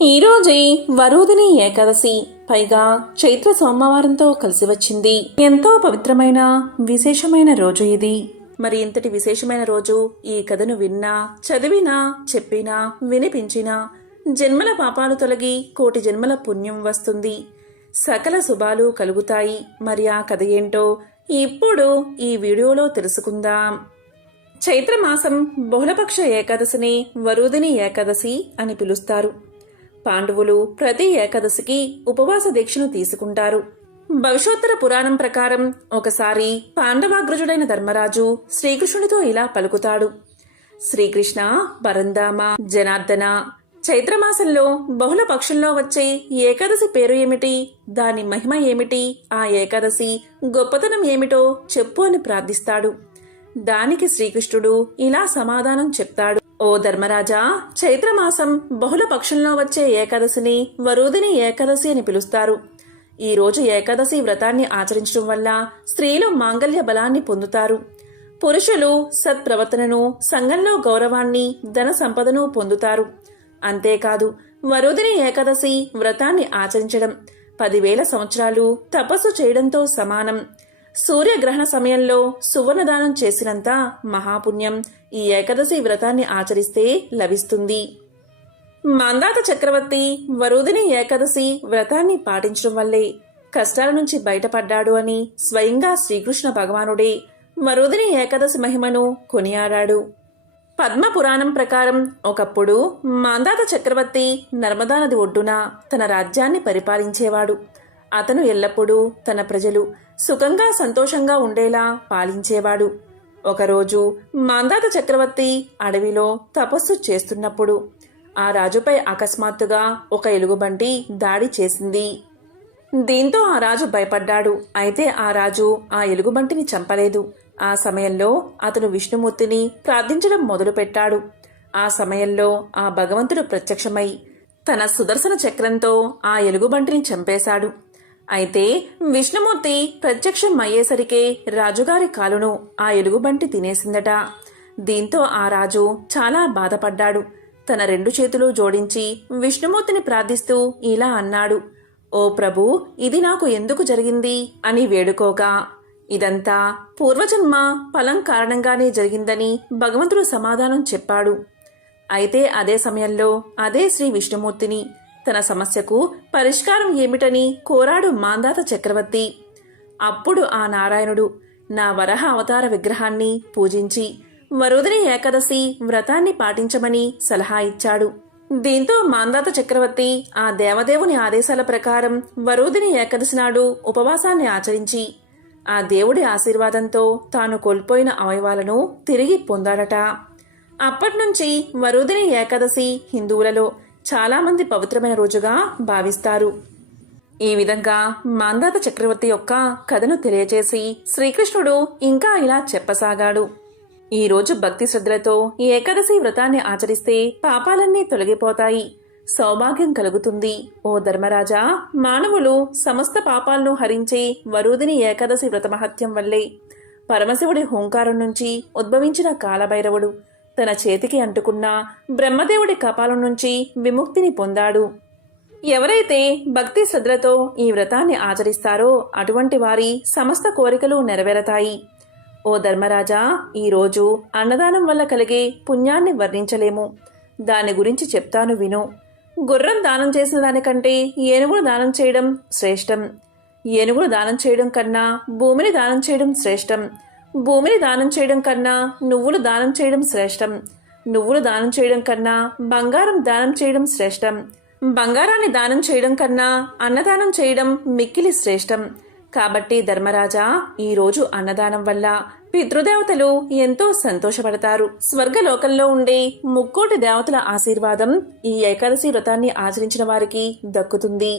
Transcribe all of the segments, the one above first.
ఈరోజే వరుదిని ఏకాదశి, పైగా చైత్ర సోమవారంతో కలిసి వచ్చింది. ఎంతో పవిత్రమైన విశేషమైన రోజు ఇది. మరి ఇంతటి విశేషమైన రోజు ఈ కథను విన్నా, చదివినా, చెప్పినా, వినిపించినా జన్మల పాపాలు తొలగి కోటి జన్మల పుణ్యం వస్తుంది, సకల శుభాలు కలుగుతాయి. మరి ఆ కథ ఏంటో ఇప్పుడు ఈ వీడియోలో తెలుసుకుందాం. చైత్రమాసం బహుళపక్ష ఏకాదశిని వరుదిని ఏకాదశి అని పిలుస్తారు. పాండవులు ప్రతి ఏకాదశికి ఉపవాస దీక్షను తీసుకుంటారు. భవిష్యోత్తర పురాణం ప్రకారం ఒకసారి పాండవాగ్రజుడైన ధర్మరాజు శ్రీకృష్ణునితో ఇలా పలుకుతాడు: శ్రీకృష్ణ, పరంధామ, జనార్దన, చైత్రమాసంలో బహుళ పక్షంలో వచ్చే ఏకాదశి పేరు ఏమిటి? దాని మహిమ ఏమిటి? ఆ ఏకాదశి గొప్పతనం ఏమిటో చెప్పు అని ప్రార్థిస్తాడు. దానికి శ్రీకృష్ణుడు ఇలా సమాధానం చెప్తాడు: ఓ ధర్మరాజా, చైత్రమాసం బహుళ పక్షంలో వచ్చే ఏకాదశిని వరుదిని ఏకాదశి అని పిలుస్తారు. ఈ రోజు ఏకాదశి వ్రతాన్ని ఆచరించడం వల్ల స్త్రీలు మాంగళ్య బలాన్ని పొందుతారు. పురుషులు సత్ప్రవర్తనను, సంఘంలో గౌరవాన్ని, ధన సంపదను పొందుతారు. అంతేకాదు, వరుదిని ఏకాదశి వ్రతాన్ని ఆచరించడం 10,000 సంవత్సరాలు తపస్సు చేయడంతో సమానం. సూర్యగ్రహణ సమయంలో సువర్ణదానం చేసినంత మహాపుణ్యం ఈ ఏకాదశి వ్రతాన్ని ఆచరిస్తే లభిస్తుంది. మాంధాత చక్రవర్తి వరుదిని ఏకాదశి వ్రతాన్ని పాటించడం వల్లే కష్టాల నుంచి బయటపడ్డాడు అని స్వయంగా శ్రీకృష్ణ భగవానుడే వరుదిని ఏకాదశి మహిమను కొనియాడాడు. పద్మ పురాణం ప్రకారం ఒకప్పుడు మాంధాత చక్రవర్తి నర్మదా నది ఒడ్డున తన రాజ్యాన్ని పరిపాలించేవాడు. అతను ఎల్లప్పుడూ తన ప్రజలు సుఖంగా సంతోషంగా ఉండేలా పాలించేవాడు. ఒకరోజు మాంధాత చక్రవర్తి అడవిలో తపస్సు చేస్తున్నప్పుడు ఆ రాజుపై అకస్మాత్తుగా ఒక ఎలుగుబంటి దాడి చేసింది. దీంతో ఆ రాజు భయపడ్డాడు. అయితే ఆ రాజు ఆ ఎలుగుబంటిని చంపలేదు. ఆ సమయంలో అతను విష్ణుమూర్తిని ప్రార్థించడం మొదలుపెట్టాడు. ఆ సమయంలో ఆ భగవంతుడు ప్రత్యక్షమై తన సుదర్శన చక్రంతో ఆ ఎలుగుబంటిని చంపేశాడు. అయితే విష్ణుమూర్తి ప్రత్యక్షం అయ్యేసరికే రాజుగారి కాలును ఆ ఎలుగుబంటి తినేసిందట. దీంతో ఆ రాజు చాలా బాధపడ్డాడు. తన 2 చేతులు జోడించి విష్ణుమూర్తిని ప్రార్థిస్తూ ఇలా అన్నాడు: ఓ ప్రభు, ఇది నాకు ఎందుకు జరిగింది అని వేడుకోగా, ఇదంతా పూర్వజన్మ ఫలం కారణంగానే జరిగిందని భగవంతుడు సమాధానం చెప్పాడు. అయితే అదే సమయంలో అదే శ్రీ విష్ణుమూర్తిని తన సమస్యకు పరిష్కారం ఏమిటని కోరాడు మాంధాత చక్రవర్తి. అప్పుడు ఆ నారాయణుడు నా వరహ అవతార విగ్రహాన్ని పూజించి వరుదిని ఏకాదశి వ్రతాన్ని పాటించమని సలహా ఇచ్చాడు. దీంతో మాంధాత చక్రవర్తి ఆ దేవదేవుని ఆదేశాల ప్రకారం వరుదిని ఏకాదశి నాడు ఉపవాసాన్ని ఆచరించి ఆ దేవుడి ఆశీర్వాదంతో తాను కోల్పోయిన అవయవాలను తిరిగి పొందాడట. అప్పట్నుంచి వరుదిని ఏకాదశి హిందువులలో చాలా మంది పవిత్రమైన రోజుగా భావిస్తారు. ఈ విధంగా మాంధాత చక్రవర్తి యొక్క కథను తెలియజేసి శ్రీకృష్ణుడు ఇంకా ఇలా చెప్పసాగాడు: ఈ రోజు భక్తి శ్రద్ధలతో ఏకాదశి వ్రతాన్ని ఆచరిస్తే పాపాలన్నీ తొలగిపోతాయి, సౌభాగ్యం కలుగుతుంది. ఓ ధర్మరాజా, మానవులు సమస్త పాపాలను హరించే వరుదిని ఏకాదశి వ్రత మహత్యం వల్లే పరమశివుడి హోంకారం నుంచి ఉద్భవించిన కాలభైరవుడు తన చేతికి అంటుకున్న బ్రహ్మదేవుడి కపాలం నుంచి విముక్తిని పొందాడు. ఎవరైతే భక్తి శ్రద్ధలతో ఈ వ్రతాన్ని ఆచరిస్తారో అటువంటి వారి సమస్త కోరికలు నెరవేరతాయి. ఓ ధర్మరాజా, ఈరోజు అన్నదానం వల్ల కలిగే పుణ్యాన్ని వర్ణించలేము. దాని గురించి చెప్తాను విను. గుర్రం దానం చేసిన దానికంటే ఏనుగులు దానం చేయడం శ్రేష్టం. ఏనుగులు దానం చేయడం కన్నా భూమిని దానం చేయడం శ్రేష్టం. భూమిని దానం చేయడం కన్నా నువ్వులు దానం చేయడం శ్రేష్టం. నువ్వులు దానం చేయడం కన్నా బంగారం దానం చేయడం శ్రేష్టం. బంగారాన్ని దానం చేయడం కన్నా అన్నదానం చేయడం మిక్కిలి శ్రేష్టం. కాబట్టి ధర్మరాజా, ఈరోజు అన్నదానం వల్ల పితృదేవతలు ఎంతో సంతోషపడతారు. స్వర్గలోకంలో ఉండే 3,000,000 దేవతల ఆశీర్వాదం ఈ ఏకాదశి వ్రతాన్ని ఆచరించిన వారికి దక్కుతుంది.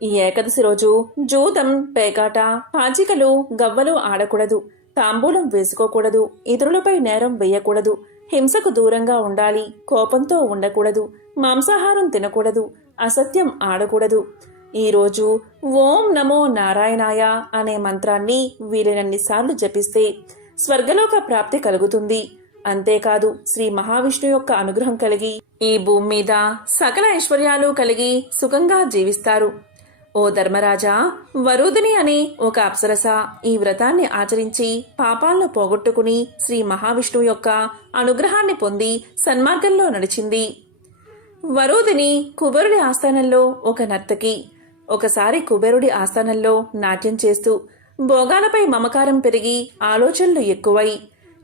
ఈ ఏకాదశి రోజు జూదం, పేకాట, పాచికలు, గవ్వలు ఆడకూడదు. తాంబూలం వేసుకోకూడదు. ఇతరులపై నేరం వేయకూడదు. హింసకు దూరంగా ఉండాలి. కోపంతో ఉండకూడదు. మాంసాహారం తినకూడదు. అసత్యం ఆడకూడదు. ఈరోజు ఓం నమో నారాయణాయ అనే మంత్రాన్ని వీలైనన్నిసార్లు జపిస్తే స్వర్గలోక ప్రాప్తి కలుగుతుంది. అంతేకాదు శ్రీ మహావిష్ణు యొక్క అనుగ్రహం కలిగి ఈ భూమి మీద సకల ఐశ్వర్యాలు కలిగి సుఖంగా జీవిస్తారు. ఓ ధర్మరాజా, వరూధిని అనే ఒక అప్సరస ఈ వ్రతాన్ని ఆచరించి పాపాలను పోగొట్టుకుని శ్రీ మహావిష్ణువు యొక్క అనుగ్రహాన్ని పొంది సన్మార్గంలో నడిచింది. వరూధిని కుబేరుడి ఆస్థానంలో ఒక నర్తకి. ఒకసారి కుబేరుడి ఆస్థానంలో నాట్యం చేస్తూ భోగాలపై మమకారం పెరిగి ఆలోచనలు ఎక్కువై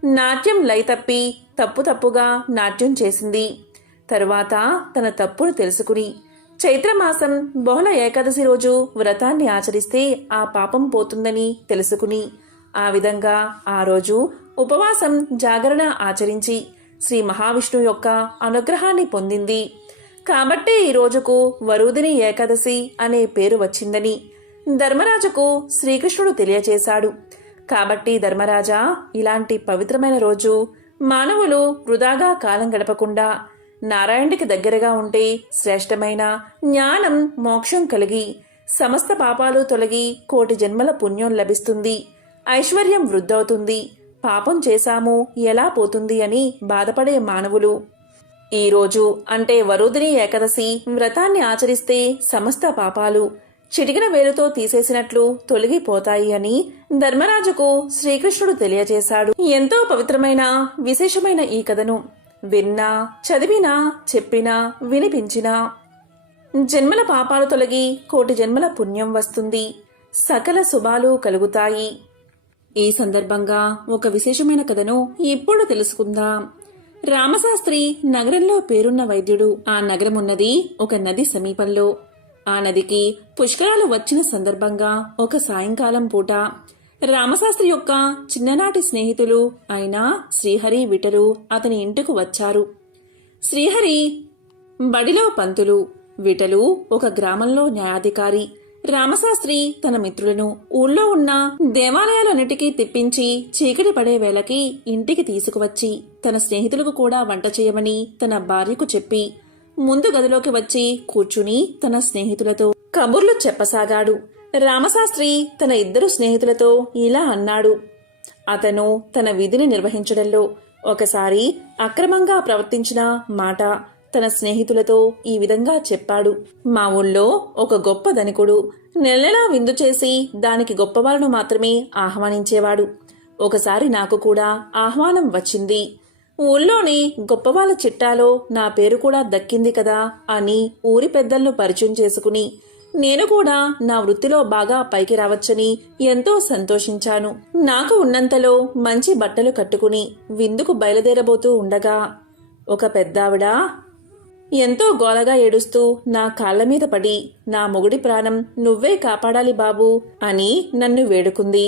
నాట్యం లయ తప్పి తప్పుగా నాట్యం చేసింది. తరువాత తన తప్పును తెలుసుకుని చైత్రమాసం బహుళ ఏకాదశి రోజు వ్రతాన్ని ఆచరిస్తే ఆ పాపం పోతుందని తెలుసుకుని ఆ విధంగా ఆ రోజు ఉపవాసం జాగరణ ఆచరించి శ్రీ మహావిష్ణువు యొక్క అనుగ్రహాన్ని పొందింది. కాబట్టే ఈ రోజుకు వరూధిని ఏకాదశి అనే పేరు వచ్చిందని ధర్మరాజుకు శ్రీకృష్ణుడు తెలియచేశాడు. కాబట్టి ధర్మరాజా, ఇలాంటి పవిత్రమైన రోజు మానవులు వృధాగా కాలం గడపకుండా నారాయణుడికి దగ్గరగా ఉంటే శ్రేష్టమైన జ్ఞానం మోక్షం కలిగి సమస్త పాపాలు తొలగి కోటి జన్మల పుణ్యం లభిస్తుంది, ఐశ్వర్యం వృద్ధవుతుంది. పాపం చేశాము ఎలా పోతుంది అని బాధపడే మానవులు ఈరోజు అంటే వరూధిని ఏకాదశి వ్రతాన్ని ఆచరిస్తే సమస్త పాపాలు చిటికిన వేలుతో తీసేసినట్లు తొలగిపోతాయి అని ధర్మరాజుకు శ్రీకృష్ణుడు తెలియజేశాడు. ఎంతో పవిత్రమైన విశేషమైన ఈ కథను విన్నా, చదివినా, చెప్పినా, వినిపించినా జన్మల పాపాలు తొలగి కోటి జన్మల పుణ్యం వస్తుంది, సకల శుభాలు కలుగుతాయి. ఈ సందర్భంగా ఒక విశేషమైన కథను ఇప్పుడు తెలుసుకుందాం. రామశాస్త్రి నగరంలో పేరున్న వైద్యుడు. ఆ నగరమున్నది ఒక నది సమీపంలో. ఆ నదికి పుష్కరాలు వచ్చిన సందర్భంగా ఒక సాయంకాలం పూట రామశాస్త్రి యొక్క చిన్ననాటి స్నేహితులు అయిన శ్రీహరి, విఠలు అతని ఇంటికి వచ్చారు. శ్రీహరి బడిలో పంతులు, విఠలు ఒక గ్రామంలో న్యాయాధికారి. రామశాస్త్రి తన మిత్రులను ఊళ్ళో ఉన్న దేవాలయాలన్నిటికీ తిప్పించి చీకటి పడే వేళకి ఇంటికి తీసుకువచ్చి తన స్నేహితులకు కూడా వంట చేయమని తన భార్యకు చెప్పి ముందు గదిలోకి వచ్చి కూర్చుని తన స్నేహితులతో కబుర్లు చెప్పసాగాడు. రామశాస్త్రి తన ఇద్దరు స్నేహితులతో ఇలా అన్నాడు. అతను తన విధిని నిర్వహించడంలో ఒకసారి అక్రమంగా ప్రవర్తించిన మాట తన స్నేహితులతో ఈ విధంగా చెప్పాడు. మా ఊళ్ళో ఒక గొప్ప ధనికుడు నెలలా విందు చేసి దానికి గొప్పవాళ్ళను మాత్రమే ఆహ్వానించేవాడు. ఒకసారి నాకు కూడా ఆహ్వానం వచ్చింది. ఊళ్ళోని గొప్పవాళ్ళ చిట్టాలో నా పేరు కూడా దక్కింది కదా అని ఊరి పెద్దలను పరిచయం చేసుకుని నేను కూడా నా వృత్తిలో బాగా పైకి రావచ్చని ఎంతో సంతోషించాను. నాకు ఉన్నంతలో మంచి బట్టలు కట్టుకుని విందుకు బయలుదేరబోతూ ఉండగా ఒక పెద్దావిడ ఎంతో గోలగా ఏడుస్తూ నా కాళ్ల మీద పడి నా మొగుడి ప్రాణం నువ్వే కాపాడాలి బాబూ అని నన్ను వేడుకుంది.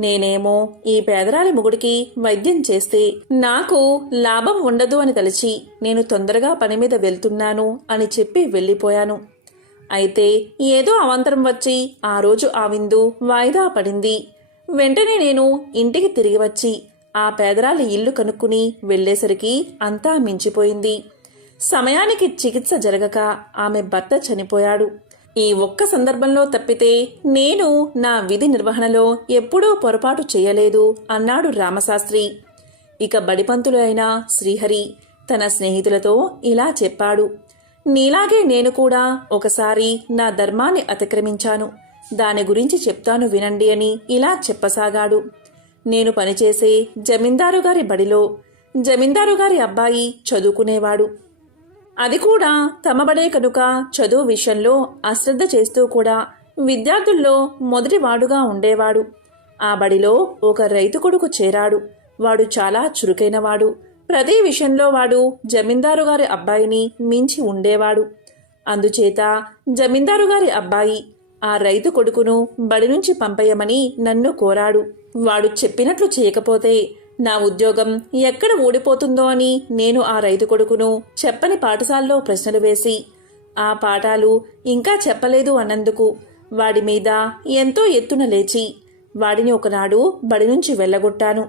నేనేమో ఈ పేదరాలి మొగుడికి వైద్యం చేస్తే నాకు లాభం ఉండదు అని తలచి నేను తొందరగా పని మీద వెళ్తున్నాను అని చెప్పి వెళ్ళిపోయాను. అయితే ఏదో అవాంతరం వచ్చి ఆ రోజు ఆ విందు వాయిదా పడింది. వెంటనే నేను ఇంటికి తిరిగి వచ్చి ఆ పేదరాలి ఇల్లు కనుక్కుని వెళ్లేసరికి అంతా మించిపోయింది. సమయానికి చికిత్స జరగక ఆమె భర్త చనిపోయాడు. ఈ ఒక్క సందర్భంలో తప్పితే నేను నా విధి నిర్వహణలో ఎప్పుడూ పొరపాటు చేయలేదు అన్నాడు రామశాస్త్రి. ఇక బడిపంతులు అయిన శ్రీహరి తన స్నేహితులతో ఇలా చెప్పాడు. నీలాగే నేను కూడా ఒకసారి నా ధర్మాన్ని అతిక్రమించాను. దాని గురించి చెప్తాను వినండి అని ఇలా చెప్పసాగాడు. నేను పనిచేసే జమీందారుగారి బడిలో జమీందారుగారి అబ్బాయి చదువుకునేవాడు. అది కూడా తమ బడే కనుక చదువు విషయంలో అశ్రద్ధ చేస్తూ కూడా విద్యార్థుల్లో మొదటివాడుగా ఉండేవాడు. ఆ బడిలో ఒక రైతు కొడుకు చేరాడు. వాడు చాలా చురుకైనవాడు. ప్రతి విషయంలో వాడు జమీందారుగారి అబ్బాయిని మించి ఉండేవాడు. అందుచేత జమీందారుగారి అబ్బాయి ఆ రైతు కొడుకును బడి నుంచి పంపేయమని నన్ను కోరాడు. వాడు చెప్పినట్లు చేయకపోతే నా ఉద్యోగం ఎక్కడ ఊడిపోతుందో అని నేను ఆ రైతు కొడుకును చెప్పని పాఠశాలలో ప్రశ్నలు వేసి ఆ పాఠాలు ఇంకా చెప్పలేదు అన్నందుకు వాడి మీద ఎంతో ఎత్తున లేచి వాడిని ఒకనాడు బడి నుంచి వెళ్ళగొట్టాను.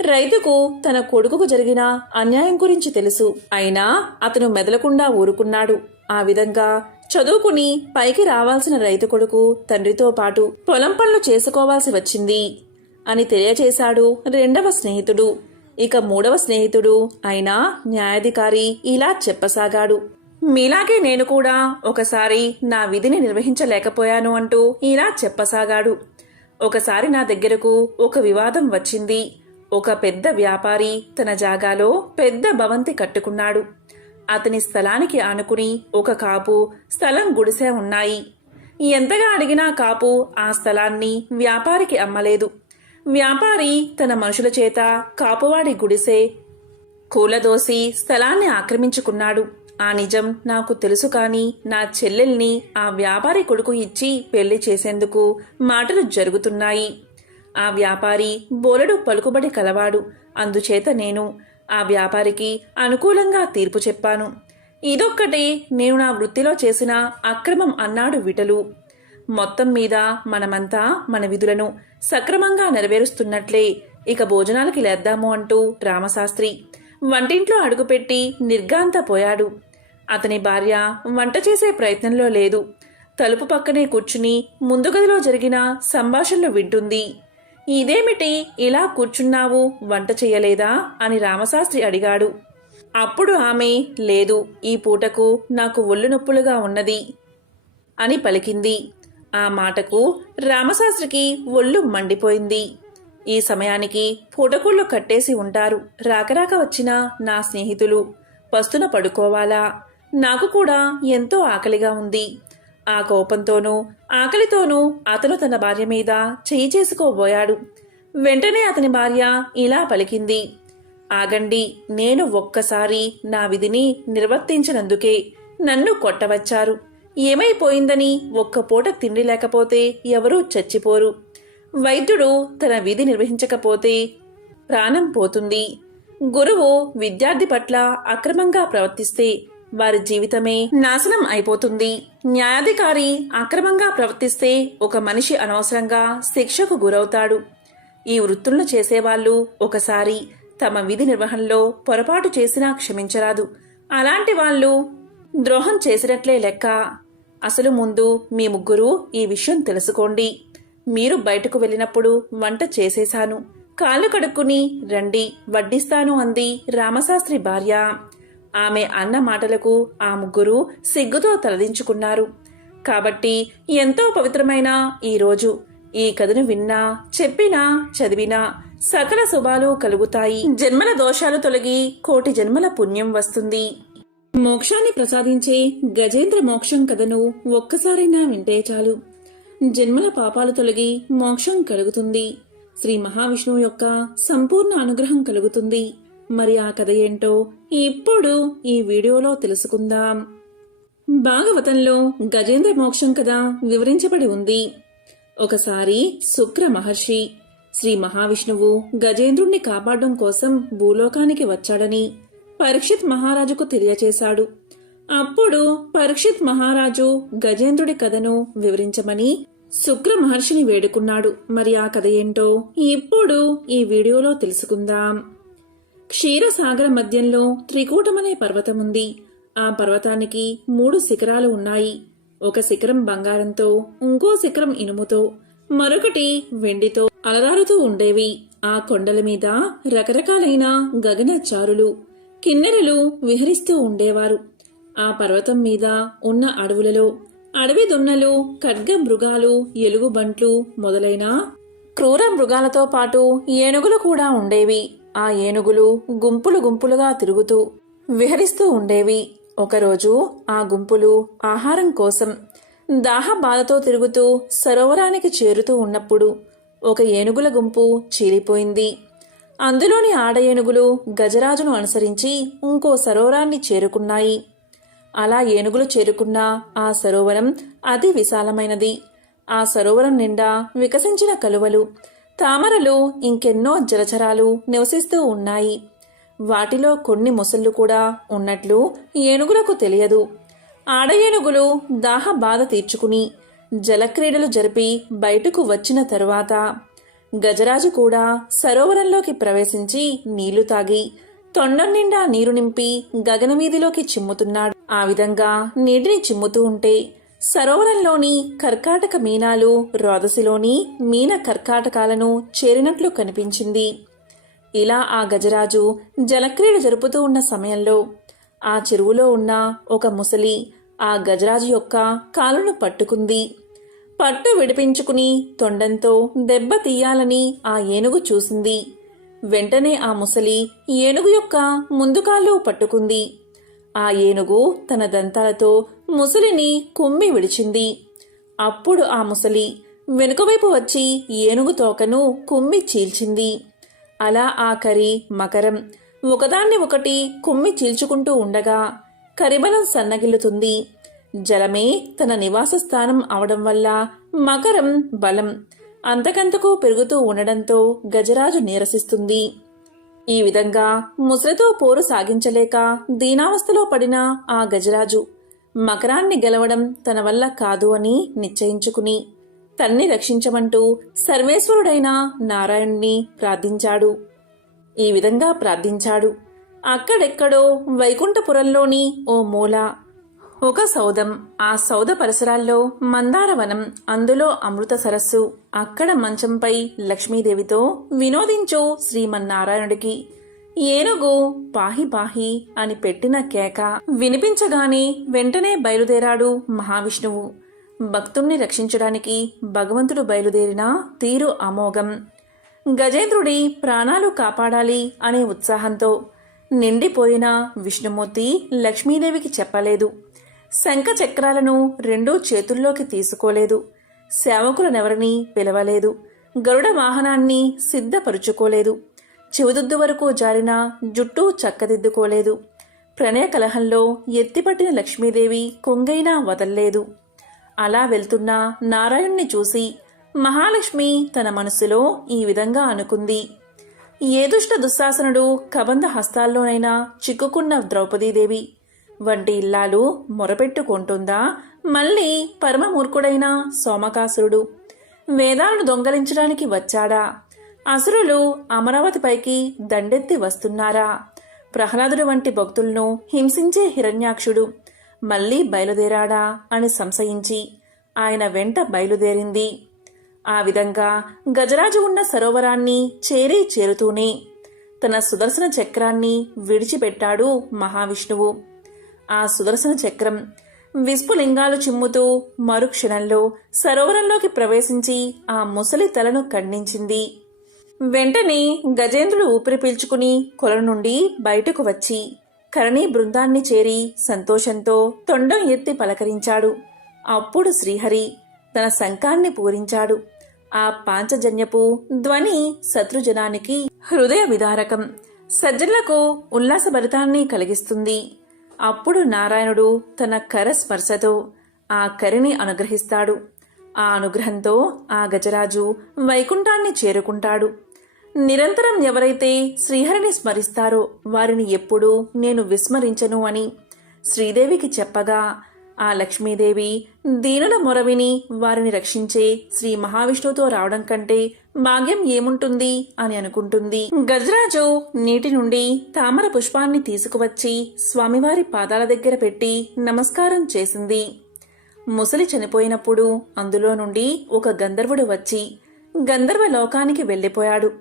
రైతుకు తన కొడుకుకు జరిగిన అన్యాయం గురించి తెలుసు. అయినా అతను మెదలకుండా ఊరుకున్నాడు. ఆ విధంగా చదువుకుని పైకి రావాల్సిన రైతు కొడుకు తండ్రితో పాటు పొలం పనులు చేసుకోవాల్సి వచ్చింది అని తెలియచేశాడు రెండవ స్నేహితుడు. ఇక మూడవ స్నేహితుడు అయినా న్యాయాధికారి ఇలా చెప్పసాగాడు. మీలాగే నేను కూడా ఒకసారి నా విధిని నిర్వహించలేకపోయాను అంటూ ఇలా చెప్పసాగాడు. ఒకసారి నా దగ్గరకు ఒక వివాదం వచ్చింది. ఒక పెద్ద వ్యాపారి తన జాగాలో పెద్ద భవంతి కట్టుకున్నాడు. అతని స్థలానికి ఆనుకుని ఒక కాపు, స్థలం, గుడిసె ఉన్నాయి. ఎంతగా అడిగినా కాపు ఆ స్థలాన్ని వ్యాపారికి అమ్మలేదు. వ్యాపారి తన మనుషుల చేత కాపువాడి గుడిసె కూలదోసి స్థలాన్ని ఆక్రమించుకున్నాడు. ఆ నిజం నాకు తెలుసు. కాని నా చెల్లెల్ని ఆ వ్యాపారి కొడుకు ఇచ్చి పెళ్లి చేసేందుకు మాటలు జరుగుతున్నాయి. ఆ వ్యాపారి బోలెడు పలుకుబడి కలవాడు. అందుచేత నేను ఆ వ్యాపారికి అనుకూలంగా తీర్పు చెప్పాను. ఇదొక్కటే నేను నా వృత్తిలో చేసిన అక్రమం అన్నాడు విఠలు. మొత్తం మీద మనమంతా మన విధులను సక్రమంగా నెరవేరుస్తున్నట్లే. ఇక భోజనాలకి లేద్దాము అంటూ రామశాస్త్రి వంటింట్లో అడుగుపెట్టి నిర్ఘాంతపోయాడు. అతని భార్య వంట చేసే ప్రయత్నంలో లేదు. తలుపు పక్కనే కూర్చుని ముందు గదిలో జరిగిన సంభాషణలు వింటుంది. ఇదేమిటి ఇలా కూర్చున్నావు, వంట చెయ్యలేదా అని రామశాస్త్రి అడిగాడు. అప్పుడు ఆమె, లేదు, ఈ పూటకు నాకు ఒళ్ళు నొప్పులుగా ఉన్నది అని పలికింది. ఆ మాటకు రామశాస్త్రికి ఒళ్ళు మండిపోయింది. ఈ సమయానికి పూటకూళ్ళు కట్టేసి ఉంటారు. రాకరాక వచ్చిన నా స్నేహితులు పస్తున పడుకోవాలా? నాకు కూడా ఎంతో ఆకలిగా ఉంది. ఆ కోపంతోనూ ఆకలితోనూ అతను తన భార్య మీద చెయ్యి చేసుకోబోయాడు. వెంటనే అతని భార్య ఇలా పలికింది, ఆగండి, నేను ఒక్కసారి నా విధిని నిర్వర్తించినందుకే నన్ను కొట్టవచ్చారు. ఏమైపోయిందని? ఒక్క పూట తిండి లేకపోతే ఎవరూ చచ్చిపోరు. వైద్యుడు తన విధి నిర్వహించకపోతే ప్రాణం పోతుంది. గురువు విద్యార్థి పట్ల అక్రమంగా ప్రవర్తిస్తే వారి జీవితమే నాశనం అయిపోతుంది. న్యాయాధికారి అక్రమంగా ప్రవర్తిస్తే ఒక మనిషి అనవసరంగా శిక్షకు గురవుతాడు. ఈ వృత్తులను చేసేవాళ్లు ఒకసారి తమ విధి నిర్వహణలో పొరపాటు చేసినా క్షమించరాదు. అలాంటి వాళ్ళు ద్రోహం చేసినట్లే లెక్క. అసలు ముందు మీ ముగ్గురు ఈ విషయం తెలుసుకోండి. మీరు బయటకు వెళ్ళినప్పుడు వంట చేసేశాను. కాళ్ళు కడుక్కుని రండి, వడ్డిస్తాను అంది రామశాస్త్రి భార్య. ఆమె అన్న మాటలకు ఆ ముగ్గురు సిగ్గుతో తలదించుకున్నారు. కాబట్టి ఎంతో పవిత్రమైన ఈ రోజు ఈ కథను విన్నా, చెప్పినా, చదివినా సకల శుభాలు కలుగుతాయి. జన్మల దోషాలు తొలగి కోటి జన్మల పుణ్యం వస్తుంది. మోక్షాన్ని ప్రసాదించే గజేంద్ర మోక్షం కథను ఒక్కసారైనా వింటే చాలు. జన్మల పాపాలు తొలగి మోక్షం కలుగుతుంది. శ్రీ మహావిష్ణువు యొక్క సంపూర్ణ అనుగ్రహం కలుగుతుంది. మరి ఆ కథ ఏంటో ఇప్పుడు ఈ వీడియోలో తెలుసుకుందాం. భాగవతంలో గజేంద్ర మోక్షం కథ వివరించబడి ఉంది. ఒకసారి శుక్ర మహర్షి శ్రీ మహావిష్ణువు గజేంద్రుణ్ణి కాపాడడం కోసం భూలోకానికి వచ్చాడని పరీక్షిత్ మహారాజుకు తెలియచేశాడు. అప్పుడు పరీక్షిత్ మహారాజు గజేంద్రుడి కథను వివరించమని శుక్ర మహర్షిని వేడుకున్నాడు. మరి ఆ కథ ఏంటో ఇప్పుడు ఈ వీడియోలో తెలుసుకుందాం. క్షీరసాగర మధ్యంలో త్రికూటమనే పర్వతం ఉంది. ఆ పర్వతానికి 3 శిఖరాలు ఉన్నాయి. ఒక శిఖరం బంగారంతో, ఇంకో శిఖరం ఇనుముతో, మరొకటి వెండితో అలరారుతూ ఉండేవి. ఆ కొండల మీద రకరకాలైన గగనచారులు, కిన్నెరలు విహరిస్తూ ఉండేవారు. ఆ పర్వతం మీద ఉన్న అడవులలో అడవి దొన్నలు, ఖడ్గ మృగాలు, ఎలుగుబంట్లు మొదలైన క్రూర మృగాలతో పాటు ఏనుగులు కూడా ఉండేవి. ఆ ఏనుగులు గుంపులు గుంపులుగా తిరుగుతూ విహరిస్తూ ఉండేవి. ఒకరోజు ఆ గుంపులు ఆహారం కోసం దాహ బాధతో తిరుగుతూ సరోవరానికి చేరుతూ ఉన్నప్పుడు ఒక ఏనుగుల గుంపు చీలిపోయింది. అందులోని ఆడ ఏనుగులు గజరాజును అనుసరించి ఇంకో సరోవరాన్ని చేరుకున్నాయి. అలా ఏనుగులు చేరుకున్న ఆ సరోవరం అతి విశాలమైనది. ఆ సరోవరం నిండా వికసించిన కలువలు, తామరలు, ఇంకెన్నో జలచరాలు నివసిస్తూ ఉన్నాయి. వాటిలో కొన్ని మొసళ్ళు కూడా ఉన్నట్లు ఏనుగులకు తెలియదు. ఆడ ఏనుగులు దాహ బాధ తీర్చుకుని జలక్రీడలు జరిపి బయటకు వచ్చిన తరువాత గజరాజు కూడా సరోవరంలోకి ప్రవేశించి నీళ్లు తాగి తొండం నిండా నీరు నింపి గగనవీధిలోకి చిమ్ముతున్నాడు. ఆ విధంగా నీటిని చిమ్ముతూ ఉంటే సరోవరంలోని కర్కాటక మీనాలు రోదసిలోని మీన కర్కాటకాలను చేరినట్లు కనిపించింది. ఇలా ఆ గజరాజు జలక్రీడ జరుపుతూ ఉన్న సమయంలో ఆ చెరువులో ఉన్న ఒక ముసలి ఆ గజరాజు యొక్క కాలును పట్టుకుంది. పట్టు విడిపించుకుని తొండంతో దెబ్బ తీయాలని ఆ ఏనుగు చూసింది. వెంటనే ఆ ముసలి ఏనుగు యొక్క ముందు కాళ్ళు పట్టుకుంది. ఆ ఏనుగు తన దంతాలతో ముసలిని కుమ్మి విడిచింది. అప్పుడు ఆ ముసలి వెనుకవైపు వచ్చి ఏనుగు తోకను కుమ్మి చీల్చింది. అలా ఆ కరి మకరం ఒకదాన్ని ఒకటి కుమ్మి చీల్చుకుంటూ ఉండగా కరిబలం సన్నగిల్లుతుంది. జలమే తన నివాస స్థానం అవడం వల్ల మకరం బలం అంతకంతకు పెరుగుతూ ఉండడంతో గజరాజు నీరసిస్తుంది. ఈ విధంగా ముసలితో పోరు సాగించలేక దీనావస్థలో పడిన ఆ గజరాజు మకరాన్ని గెలవడం తన వల్ల కాదు అని నిశ్చయించుకుని తన్ని రక్షించమంటూ సర్వేశ్వరుడైన నారాయణుణ్ణి ప్రార్థించాడు. ఈ విధంగా ప్రార్థించాడు. అక్కడెక్కడో వైకుంఠపురంలోని ఓ మూల ఒక సౌధం. ఆ సౌధ పరిసరాల్లో మందారవనం, అందులో అమృత సరస్సు. అక్కడ మంచంపై లక్ష్మీదేవితో వినోదించు శ్రీమన్నారాయణుడికి ఏనుగు పాహి పాహి అని పెట్టిన కేక వినిపించగానే వెంటనే బయలుదేరాడు మహావిష్ణువు. భక్తుణ్ణి రక్షించడానికి భగవంతుడు బయలుదేరిన తీరు అమోఘం. గజేంద్రుడి ప్రాణాలు కాపాడాలి అనే ఉత్సాహంతో నిండిపోయిన విష్ణుమూర్తి లక్ష్మీదేవికి చెప్పలేదు. శంఖ చక్రాలను రెండూ చేతుల్లోకి తీసుకోలేదు. సేవకులనెవరినీ పిలవలేదు. గరుడ వాహనాన్ని సిద్ధపరుచుకోలేదు. చివదుద్దు వరకు జారిన జుట్టు చక్కదిద్దుకోలేదు. ప్రణయ కలహంలో ఎత్తిపట్టిన లక్ష్మీదేవి కొంగైనా వదల్లేదు. అలా వెళ్తున్న నారాయణ్ణి చూసి మహాలక్ష్మి తన మనసులో ఈ విధంగా అనుకుంది. ఏ దుష్ట దుశ్శాసనుడు కబంధ హస్తాల్లోనైనా చిక్కుకున్న ద్రౌపదీదేవి వంటి ఇల్లాలు మొరపెట్టుకుంటుందా? మళ్ళీ పరమమూర్ఖుడైన సోమకాసురుడు వేదాలను దొంగలించడానికి వచ్చాడా? అసురులు అమరావతిపైకి దండెత్తి వస్తున్నారా? ప్రహ్లాదుడు వంటి భక్తులను హింసించే హిరణ్యాక్షుడు మళ్లీ బయలుదేరాడా అని సంశయించి ఆయన వెంట బయలుదేరింది. ఆ విధంగా గజరాజు ఉన్న సరోవరాన్ని చేరుతూనే తన సుదర్శన చక్రాన్ని విడిచిపెట్టాడు మహావిష్ణువు. ఆ సుదర్శన చక్రం విస్ఫులింగాలు చిమ్ముతూ మరుక్షణంలో సరోవరంలోకి ప్రవేశించి ఆ ముసలి తలను ఖండించింది. వెంటనే గజేంద్రుడు ఊపిరి పీల్చుకుని కొల నుండి బయటకు వచ్చి కరణీ బృందాన్ని చేరి సంతోషంతో తొండం ఎత్తి పలకరించాడు. అప్పుడు శ్రీహరి తన శంఖాన్ని పూరించాడు. ఆ పాంచజన్యపు ధ్వని శత్రుజనానికి హృదయ విదారకం, సజ్జనులకు ఉల్లాసభరితాన్ని కలిగిస్తుంది. అప్పుడు నారాయణుడు తన కర స్పర్శతో ఆ కరిని అనుగ్రహిస్తాడు. ఆ అనుగ్రహంతో ఆ గజరాజు వైకుంఠాన్ని చేరుకుంటాడు. నిరంతరం ఎవరైతే శ్రీహరిని స్మరిస్తారో వారిని ఎప్పుడూ నేను విస్మరించను అని శ్రీదేవికి చెప్పగా ఆ లక్ష్మీదేవి దీనుల మొరవిని వారిని రక్షించే శ్రీ మహావిష్ణువుతో రావడం కంటే భాగ్యం ఏముంటుంది అని అనుకుంటుంది. గజరాజు నీటి నుండి తామర పుష్పాన్ని తీసుకువచ్చి స్వామివారి పాదాల దగ్గర పెట్టి నమస్కారం చేసింది. ముసలి చనిపోయినప్పుడు అందులో నుండి ఒక గంధర్వుడు వచ్చి గంధర్వ లోకానికి వెళ్లిపోయాడు.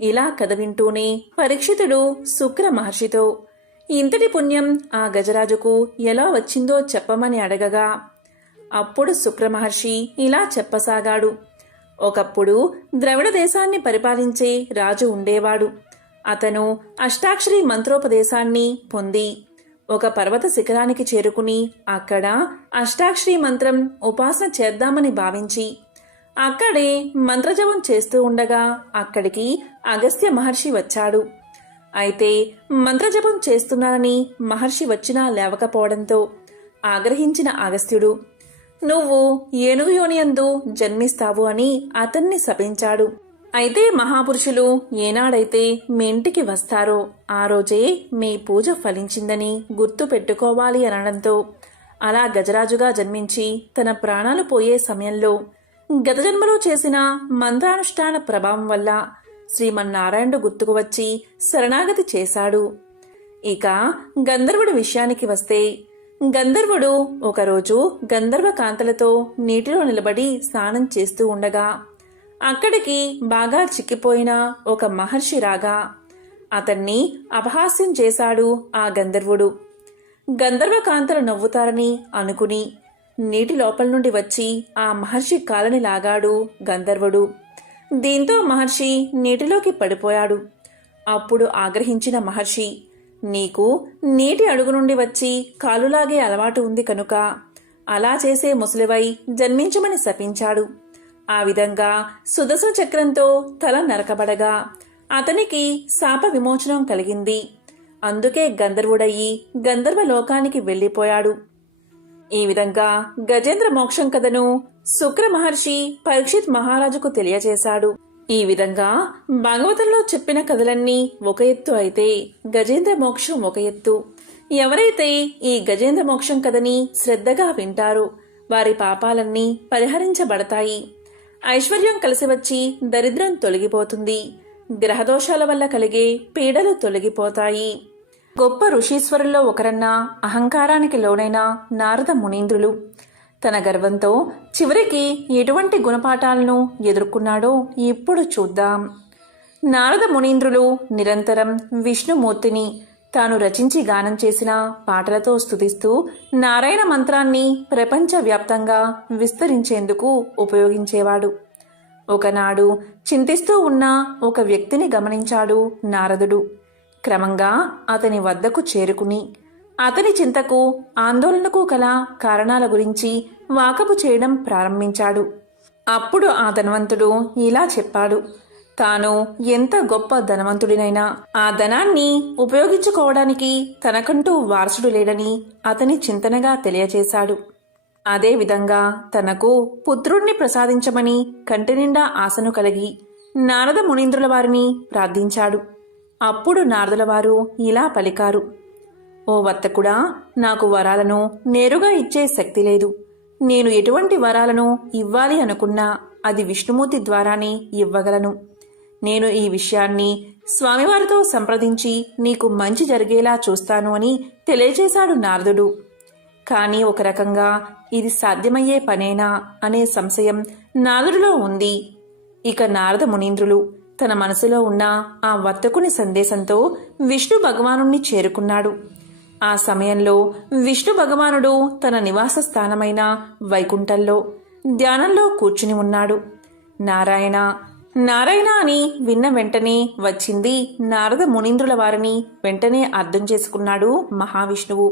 ఇలా కథ వింటూనే పరీక్షితుడు శుక్ర మహర్షితో ఇంతటి పుణ్యం ఆ గజరాజుకు ఎలా వచ్చిందో చెప్పమని అడగగా అప్పుడు శుక్ర మహర్షి ఇలా చెప్పసాగాడు. ఒకప్పుడు ద్రవిడ దేశాన్ని పరిపాలించే రాజు ఉండేవాడు. అతను అష్టాక్షరి మంత్రోపదేశాన్ని పొంది ఒక పర్వత శిఖరానికి చేరుకుని అక్కడ అష్టాక్షరి మంత్రం ఉపాసన చేద్దామని భావించి అక్కడే మంత్రజపం చేస్తూ ఉండగా అక్కడికి అగస్త్య మహర్షి వచ్చాడు. అయితే మంత్రజపం చేస్తున్నానని మహర్షి వచ్చినా లేవకపోవడంతో ఆగ్రహించిన అగస్త్యుడు నువ్వు ఏనుగు యోనియందు జన్మిస్తావు అని అతన్ని శపించాడు. అయితే మహాపురుషులు ఏనాడైతే మీ ఇంటికి వస్తారో ఆ రోజే మీ పూజ ఫలించిందని గుర్తు పెట్టుకోవాలి అనడంతో అలా గజరాజుగా జన్మించి తన ప్రాణాలు పోయే సమయంలో గత జన్మలో చేసిన మంత్రానుష్ఠాన ప్రభావం వల్ల శ్రీమన్నారాయణుడు గుర్తుకు వచ్చి శరణాగతి చేశాడు. ఇక గంధర్వుడి విషయానికి వస్తే గంధర్వుడు ఒకరోజు గంధర్వ కాంతలతో నీటిలో నిలబడి స్నానం చేస్తూ ఉండగా అక్కడికి బాగా చిక్కిపోయిన ఒక మహర్షి రాగా అతన్ని అపహాస్యం చేశాడు ఆ గంధర్వుడు. గంధర్వకాంతలు నవ్వుతారని అనుకుని నీటి లోపల నుండి వచ్చి ఆ మహర్షి కాలని లాగాడు గంధర్వుడు. దీంతో మహర్షి నీటిలోకి పడిపోయాడు. అప్పుడు ఆగ్రహించిన మహర్షి, నీకు నీటి అడుగు నుండి వచ్చి కాలులాగే అలవాటు ఉంది కనుక అలా చేసే ముసలివై జన్మించమని శపించాడు. ఆ విధంగా సుదర్శన చక్రంతో తల నరకబడగా అతనికి శాప విమోచనం కలిగింది. అందుకే గంధర్వుడయ్యి గంధర్వ లోకానికి వెళ్లిపోయాడు. ఈ విధంగా గజేంద్ర మోక్షం కథను శుక్ర మహర్షి పరీక్షిత్ మహారాజుకు తెలియజేశాడు. ఈ విధంగా భాగవతంలో చెప్పిన కథలన్నీ ఒక ఎత్తు అయితే గజేంద్ర మోక్షం ఒక ఎత్తు. ఎవరైతే ఈ గజేంద్ర మోక్షం కథని శ్రద్ధగా వింటారో వారి పాపాలన్నీ పరిహరించబడతాయి. ఐశ్వర్యం కలిసి వచ్చి దరిద్రం తొలగిపోతుంది. గ్రహదోషాల వల్ల కలిగే పీడలు తొలగిపోతాయి. గొప్ప ఋషీశ్వరుల్లో ఒకరన్న అహంకారానికి లోనైన నారద మునీంద్రులు తన గర్వంతో చివరికి ఎటువంటి గుణపాఠాలను ఎదుర్కొన్నాడో ఇప్పుడు చూద్దాం. నారద మునీంద్రులు నిరంతరం విష్ణుమూర్తిని తాను రచించి గానం చేసిన పాటలతో స్తుతిస్తూ నారాయణ మంత్రాన్ని ప్రపంచవ్యాప్తంగా విస్తరించేందుకు ఉపయోగించేవాడు. ఒకనాడు చింతిస్తూ ఉన్న ఒక వ్యక్తిని గమనించాడు నారదుడు. క్రమంగా అతని వద్దకు చేరుకుని అతని చింతకు ఆందోళనకు కల కారణాల గురించి వాకబు చేయడం ప్రారంభించాడు. అప్పుడు ఆ ధనవంతుడు ఇలా చెప్పాడు. తాను ఎంత గొప్ప ధనవంతుడినైనా ఆ ధనాన్ని ఉపయోగించుకోవడానికి తనకంటూ వారసుడు లేడని అతని చింతనగా తెలియచేశాడు. అదేవిధంగా తనకు పుత్రుణ్ణి ప్రసాదించమని కంటినిండా ఆశను కలిగి నారద మునీంద్రుల వారిని ప్రార్థించాడు. అప్పుడు నారదుల వారు ఇలా పలికారు. ఓ వర్తకుడా, నాకు వరాలను నేరుగా ఇచ్చే శక్తి లేదు. నేను ఎటువంటి వరాలను ఇవ్వాలి అనుకున్నా అది విష్ణుమూర్తి ద్వారానే ఇవ్వగలను. నేను ఈ విషయాన్ని స్వామివారితో సంప్రదించి నీకు మంచి జరిగేలా చూస్తాను అని తెలియజేశాడు నారదుడు. కానీ ఒక రకంగా ఇది సాధ్యమయ్యే పనేనా అనే సంశయం నారదుడిలో ఉంది. ఇక నారద మునీంద్రులు తన మనసులో ఉన్న ఆ వర్తకుని సందేశంతో విష్ణు భగవానుణ్ణి చేరుకున్నాడు. ఆ సమయంలో విష్ణు భగవానుడు తన నివాస స్థానమైన వైకుంఠంలో ధ్యానంలో కూర్చుని ఉన్నాడు. నారాయణ నారాయణ అని విన్న వెంటనే వచ్చింది నారద మునీంద్రుల వారిని వెంటనే అర్థం చేసుకున్నాడు మహావిష్ణువు.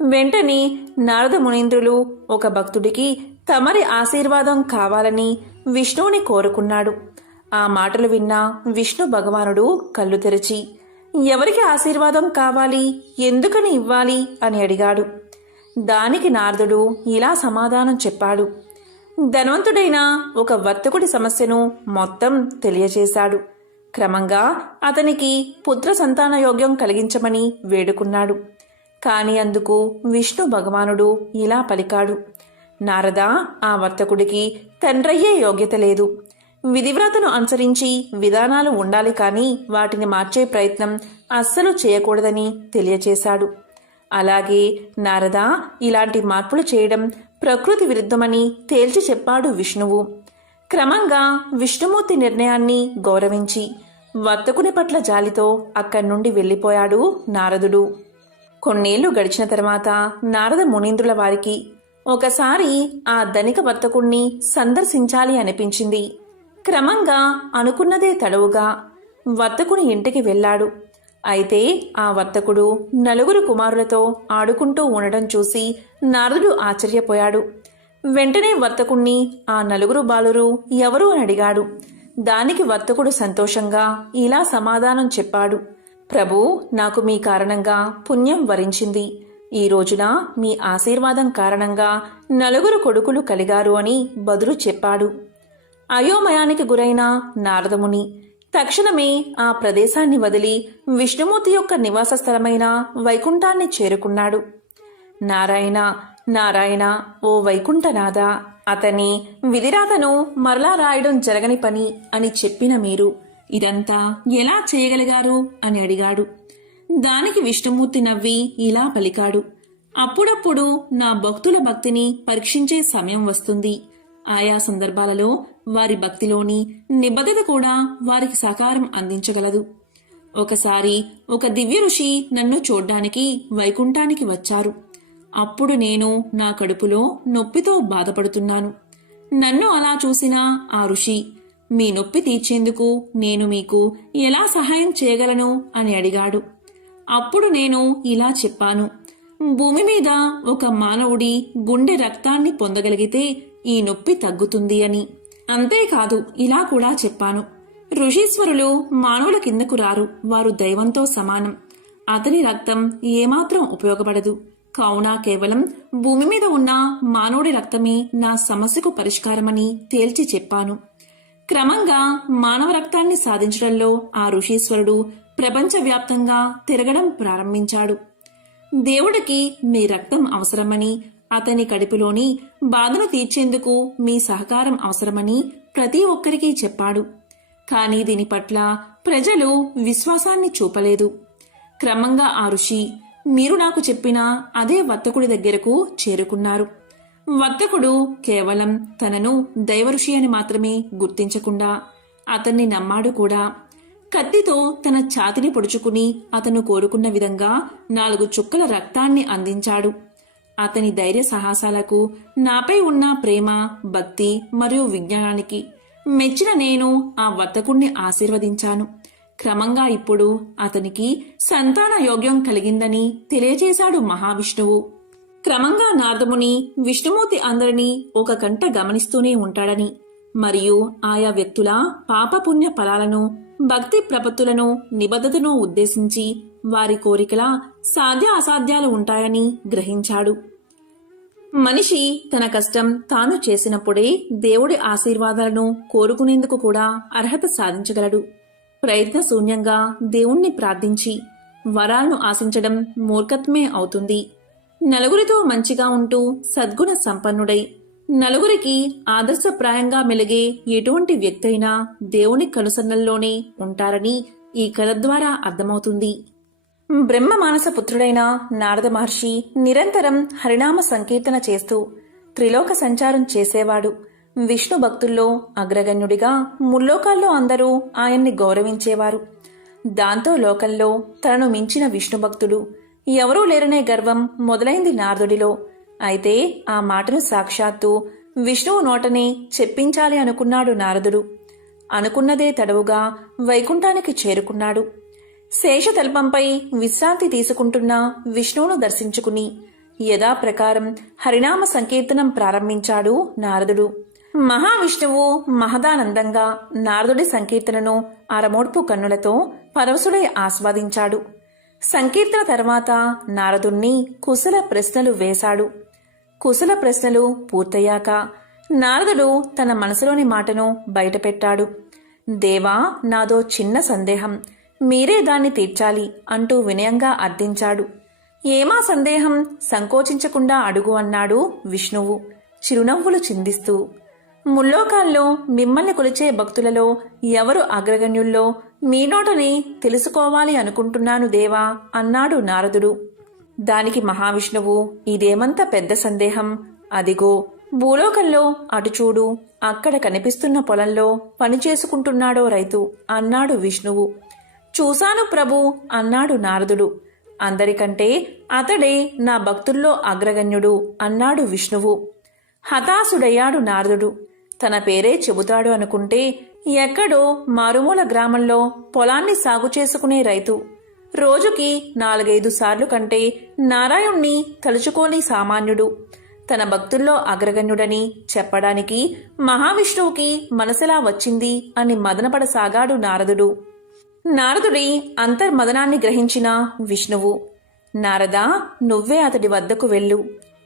వెంటనే నారద మునీంద్రులు ఒక భక్తుడికి తమరి ఆశీర్వాదం కావాలని విష్ణువుని కోరుకున్నాడు. ఆ మాటలు విన్న విష్ణు భగవానుడు కళ్ళు తెరిచి ఎవరికి ఆశీర్వాదం కావాలి, ఎందుకని ఇవ్వాలి అని అడిగాడు. దానికి నారదుడు ఇలా సమాధానం చెప్పాడు. ధనవంతుడైన ఒక వర్తకుడి సమస్యను మొత్తం తెలియజేశాడు. క్రమంగా అతనికి పుత్ర సంతాన యోగ్యం కలిగించమని వేడుకున్నాడు. కాని అందుకు విష్ణు భగవానుడు ఇలా పలికాడు. నారద, ఆ వర్తకుడికి తండ్రయ్యే యోగ్యత లేదు. విధివ్రతను అనుసరించి విధానాలు ఉండాలి కానీ వాటిని మార్చే ప్రయత్నం అస్సలు చేయకూడదని తెలియచేశాడు. అలాగే నారద, ఇలాంటి మార్పులు చేయడం ప్రకృతి విరుద్ధమని తేల్చి చెప్పాడు విష్ణువు. క్రమంగా విష్ణుమూర్తి నిర్ణయాన్ని గౌరవించి వర్తకుని పట్ల జాలితో అక్కడి నుండి వెళ్లిపోయాడు నారదుడు. కొన్నేళ్లు గడిచిన తర్వాత నారద మునీంద్రుల వారికి ఒకసారి ఆ ధనిక వర్తకుణ్ణి సందర్శించాలి అనిపించింది. క్రమంగా అనుకున్నదే తడవుగా వర్తకుని ఇంటికి వెళ్ళాడు. అయితే ఆ వర్తకుడు నలుగురు కుమారులతో ఆడుకుంటూ ఉండడం చూసి నారదుడు ఆశ్చర్యపోయాడు. వెంటనే వర్తకుణ్ణి ఆ నలుగురు బాలురు ఎవరు అని అడిగాడు. దానికి వర్తకుడు సంతోషంగా ఇలా సమాధానం చెప్పాడు. ప్రభూ, నాకు మీ కారణంగా పుణ్యం వరించింది. ఈ రోజున మీ ఆశీర్వాదం కారణంగా నలుగురు కొడుకులు కలిగారు అని బదులు చెప్పాడు. అయోమయానికి గురైన నారదముని తక్షణమే ఆ ప్రదేశాన్ని వదిలి విష్ణుమూర్తి యొక్క నివాస స్థలమైన వైకుంఠాన్ని చేరుకున్నాడు. నారాయణ నారాయణ, ఓ వైకుంఠనాథ, అతని విధిరాతను మరలా రాయడం జరగని పని అని చెప్పిన మీరు ఇదంతా ఎలా చేయగలిగారు అని అడిగాడు. దానికి విష్ణుమూర్తి నవ్వి ఇలా పలికాడు. అప్పుడప్పుడు నా భక్తుల భక్తిని పరీక్షించే సమయం వస్తుంది. ఆయా సందర్భాలలో వారి భక్తిలోని నిబద్ధత కూడా వారికి సహకారం అందించగలదు. ఒకసారి ఒక దివ్య ఋషి నన్ను చూడ్డానికి వైకుంఠానికి వచ్చారు. అప్పుడు నేను నా కడుపులో నొప్పితో బాధపడుతున్నాను. నన్ను అలా చూసిన ఆ ఋషి, మీ నొప్పి తీర్చేందుకు నేను మీకు ఎలా సహాయం చేయగలను అని అడిగాడు. అప్పుడు నేను ఇలా చెప్పాను, భూమి మీద ఒక మానవుడి గుండె రక్తాన్ని పొందగలిగితే ఈ నొప్పి తగ్గుతుంది అని. అంతేకాదు ఇలా కూడా చెప్పాను, ఋషీశ్వరులు మానవుల కిందకు రారు, వారు దైవంతో సమానం. అతని రక్తం ఏమాత్రం ఉపయోగపడదు. కావున కేవలం భూమి మీద ఉన్న మానవుడి రక్తమే నా సమస్యకు పరిష్కారమని తేల్చి చెప్పాను. క్రమంగా మానవ రక్తాన్ని సాధించడంలో ఆ ఋషీశ్వరుడు ప్రపంచవ్యాప్తంగా తిరగడం ప్రారంభించాడు. దేవుడికి మీ రక్తం అవసరమని, అతని కడుపులోని బాధను తీర్చేందుకు మీ సహకారం అవసరమని ప్రతి ఒక్కరికి చెప్పాడు. కానీ దీని పట్ల ప్రజలు విశ్వాసాన్ని చూపలేదు. క్రమంగా ఆ ఋషి మీరు నాకు చెప్పిన అదే వర్తకుడి దగ్గరకు చేరుకున్నారు. వర్తకుడు కేవలం తనను దైవఋషి అని మాత్రమే గుర్తించకుండా అతన్ని నమ్మాడు కూడా. కత్తితో తన ఛాతిని పొడుచుకుని అతను కోరుకున్న విధంగా 4 చుక్కల రక్తాన్ని అందించాడు. అతని ధైర్య సాహసాలకు, నాపై ఉన్న ప్రేమ, భక్తి మరియు విజ్ఞానానికి మెచ్చిన నేను ఆ వర్తకుణ్ణి ఆశీర్వదించాను. క్రమంగా ఇప్పుడు అతనికి సంతాన యోగ్యం కలిగిందని తెలియజేశాడు మహావిష్ణువు. క్రమంగా నారదముని విష్ణుమూర్తి అందరినీ ఒక కంట గమనిస్తూనే ఉంటాడని, మరియు ఆయా వ్యక్తుల పాపపుణ్య ఫలాలను, భక్తి ప్రపత్తులను, నిబద్ధతను ఉద్దేశించి వారి కోరికల సాధ్య అసాధ్యాలు ఉంటాయని గ్రహించాడు. మనిషి తన కష్టం తాను చేసినప్పుడే దేవుడి ఆశీర్వాదాలను కోరుకునేందుకు కూడా అర్హత సాధించగలడు. ప్రయత్న శూన్యంగా దేవుణ్ణి ప్రార్థించి వరాలను ఆశించడం మూర్ఖత్వమే అవుతుంది. నలుగురితో మంచిగా ఉంటూ సద్గుణ సంపన్నుడై నలుగురికి ఆదర్శప్రాయంగా మెలిగే ఎటువంటి వ్యక్తి అయినా దేవుని కనుసన్నల్లోనే ఉంటారని ఈ కథ ద్వారా అర్థమవుతుంది. బ్రహ్మ మానస పుత్రుడైన నారద మహర్షి నిరంతరం హరినామ సంకీర్తన చేస్తూ త్రిలోక సంచారం చేసేవాడు. విష్ణు భక్తుల్లో అగ్రగణ్యుడిగా ముల్లోకాల్లో అందరూ ఆయన్ని గౌరవించేవారు. దాంతో లోకంలో తనను మించిన విష్ణు భక్తుడు ఎవరూ లేరనే గర్వం మొదలైంది నారదుడిలో. అయితే ఆ మాటను సాక్షాత్తు విష్ణువు నోటనే చెప్పించాలి అనుకున్నాడు నారదుడు. అనుకున్నదే తడవుగా వైకుంఠానికి చేరుకున్నాడు. శేషతల్పంపై విశ్రాంతి తీసుకుంటున్న విష్ణువును దర్శించుకుని యథాప్రకారం హరినామ సంకీర్తనం ప్రారంభించాడు నారదుడు. మహావిష్ణువు మహదానందంగా నారదుడి సంకీర్తనను అరమోడ్పు కన్నులతో పరవశుడై ఆస్వాదించాడు. సంకీర్తన తర్వాత నారదుణ్ణి కుశల ప్రశ్నలు వేశాడు. కుశల ప్రశ్నలు పూర్తయ్యాక నారదుడు తన మనసులోని మాటను బయటపెట్టాడు. దేవా, నాదో చిన్న సందేహం, మీరే దాన్ని తీర్చాలి అంటూ వినయంగా అర్థించాడు. ఏమా సందేహం, సంకోచించకుండా అడుగు అన్నాడు విష్ణువు చిరునవ్వులు చిందిస్తూ. ముల్లోకాల్లో మిమ్మల్ని కొలిచే భక్తులలో ఎవరు అగ్రగణ్యుల్లో మీ నోటని తెలుసుకోవాలి అనుకుంటున్నాను దేవా అన్నాడు నారదుడు. దానికి మహావిష్ణువు, ఇదేమంత పెద్ద సందేహం, అదిగో భూలోకంలో అటు చూడు, అక్కడ కనిపిస్తున్న పొలంలో పనిచేసుకుంటున్నాడో రైతు అన్నాడు విష్ణువు. చూశాను ప్రభు అన్నాడు నారదుడు. అందరికంటే అతడే నా భక్తుల్లో అగ్రగణ్యుడు అన్నాడు విష్ణువు. హతాశుడయ్యాడు నారదుడు. తన పేరే చెబుతాడు అనుకుంటే ఎక్కడో మారుమూల గ్రామంలో పొలాన్ని సాగు చేసుకునే రైతు రోజుకి 4-5 సార్లు కంటే నారాయణ్ణి తలుచుకోని సామాన్యుడు తన భక్తుల్లో అగ్రగణ్యుడని చెప్పడానికి మహావిష్ణువుకి మనసెలా వచ్చింది అని మదనపడసాగాడు నారదుడు. నారదుడి అంతర్మదనాన్ని గ్రహించిన విష్ణువు, నారదా, నువ్వే అతడి వద్దకు వెళ్ళు,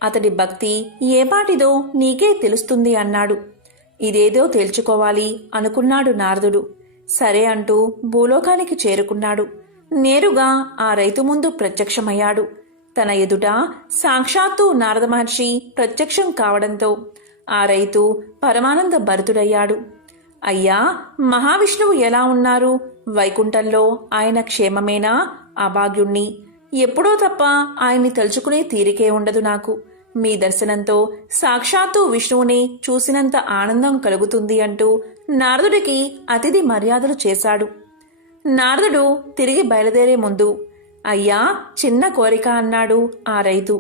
అతడి భక్తి ఏపాటిదో నీకే తెలుస్తుంది అన్నాడు. ఇదేదో తేల్చుకోవాలి అనుకున్నాడు నారదుడు. సరే అంటూ భూలోకానికి చేరుకున్నాడు. నేరుగా ఆ రైతు ముందు ప్రత్యక్షమయ్యాడు. తన ఎదుట సాక్షాత్తు నారద మహర్షి ప్రత్యక్షం కావడంతో ఆ రైతు పరమానంద భరితుడయ్యాడు. అయ్యా, మహావిష్ణువు ఎలా ఉన్నారు? వైకుంఠంలో ఆయన క్షేమమేనా? అభాగ్యుణ్ణి, ఎప్పుడో తప్ప ఆయన్ని తలుచుకునే తీరికే ఉండదు నాకు. మీ దర్శనంతో సాక్షాత్తు విష్ణువుని చూసినంత ఆనందం కలుగుతుంది అంటూ నారదుడికి అతిథి మర్యాదలు చేశాడు. నారదుడు తిరిగి బయలుదేరే ముందు, అయ్యా, చిన్న కోరిక అన్నాడు ఆ రైతు.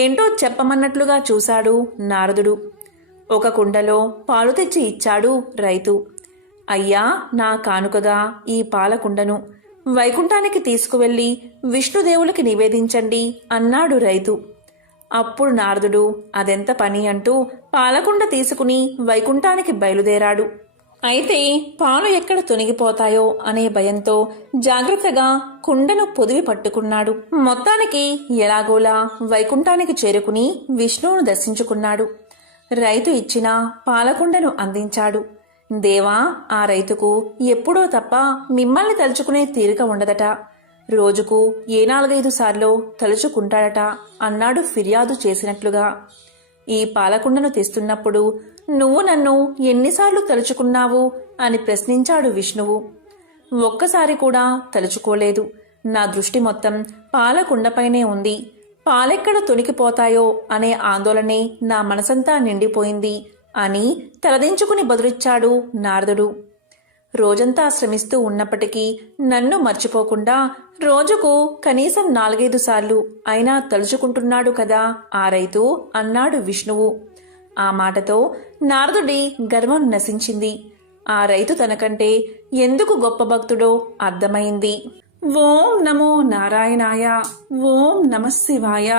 ఏంటో చెప్పమన్నట్లుగా చూశాడు నారదుడు. ఒక కుండలో పాలు తెచ్చి ఇచ్చాడు రైతు. అయ్యా, నా కానుకగా ఈ పాలకుండను వైకుంఠానికి తీసుకువెళ్ళి విష్ణుదేవులకి నివేదించండి అన్నాడు రైతు. అప్పుడు నారదుడు అదెంత పని అంటూ పాలకుండ తీసుకుని వైకుంఠానికి బయలుదేరాడు. అయితే పాలు ఎక్కడ తొనిగిపోతాయో అనే భయంతో జాగ్రత్తగా కుండను పొదివి పట్టుకున్నాడు. మొత్తానికి ఎలాగోలా వైకుంఠానికి చేరుకుని విష్ణువును దర్శించుకున్నాడు. రైతు ఇచ్చిన పాలకుండను అందించాడు. దేవా, ఆ రైతుకు ఎప్పుడో తప్ప మిమ్మల్ని తలుచుకునే తీరిక ఉండదట. రోజుకు 4-5 సార్లు తలుచుకుంటాడట అన్నాడు ఫిర్యాదు చేసినట్లుగా. ఈ పాలకుండను తెస్తున్నప్పుడు నువ్వు నన్ను ఎన్నిసార్లు తలుచుకున్నావు అని ప్రశ్నించాడు విష్ణువు. ఒక్కసారి కూడా తలుచుకోలేదు. నా దృష్టి మొత్తం పాలకుండపైనే ఉంది. పాలెక్కడ తొనికిపోతాయో అనే ఆందోళనే నా మనసంతా నిండిపోయింది అని తలదించుకుని బదులిచ్చాడు నారదుడు. రోజంతా శ్రమిస్తూ ఉన్నప్పటికీ నన్ను మర్చిపోకుండా రోజుకు కనీసం 4-5 సార్లు అయినా తలుచుకుంటున్నాడు కదా ఆ రైతు అన్నాడు విష్ణువు. ఆ మాటతో నారదుడి గర్వం నశించింది. ఆ రైతు తనకంటే ఎందుకు గొప్ప భక్తుడో అర్థమైంది. ఓం నమో నారాయణాయ. ఓం నమః శివాయ.